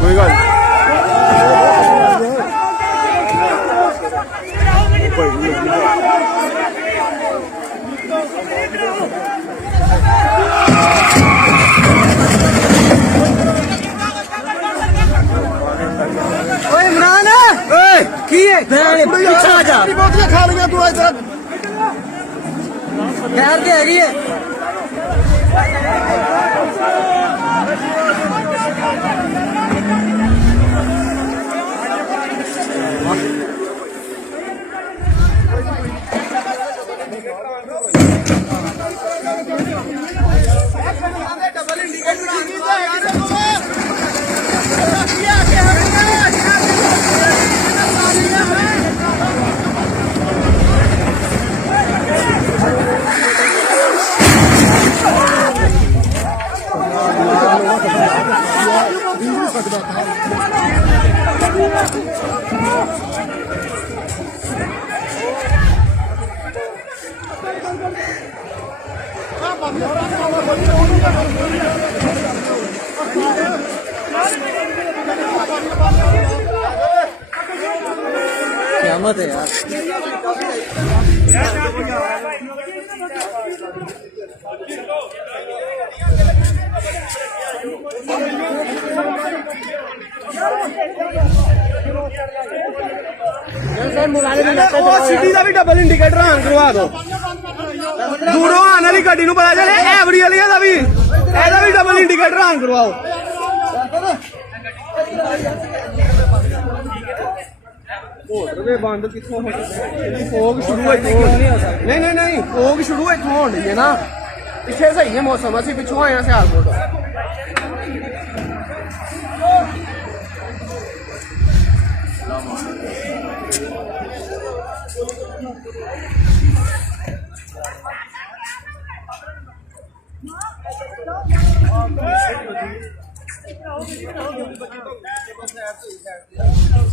कोई गल इमरान की है पीछे आ जा बोतलें खा लिया तू इधर खैर के हैगी है क़यामत है यार सिटी का भी डबल इंडिकेटर ऑन करवा दो दूरों आने वाली गड्डी नूं पता चले एवरी वाली का भी एदा भी डबल इंडिकेटर ऑन करवाओ मोटर वे बंद कितों फोग शुरू नहीं नहीं नहीं फोग शुरू इतों हो रही है ना पिछे सही है मौसम असं पिछों आए सियालकोट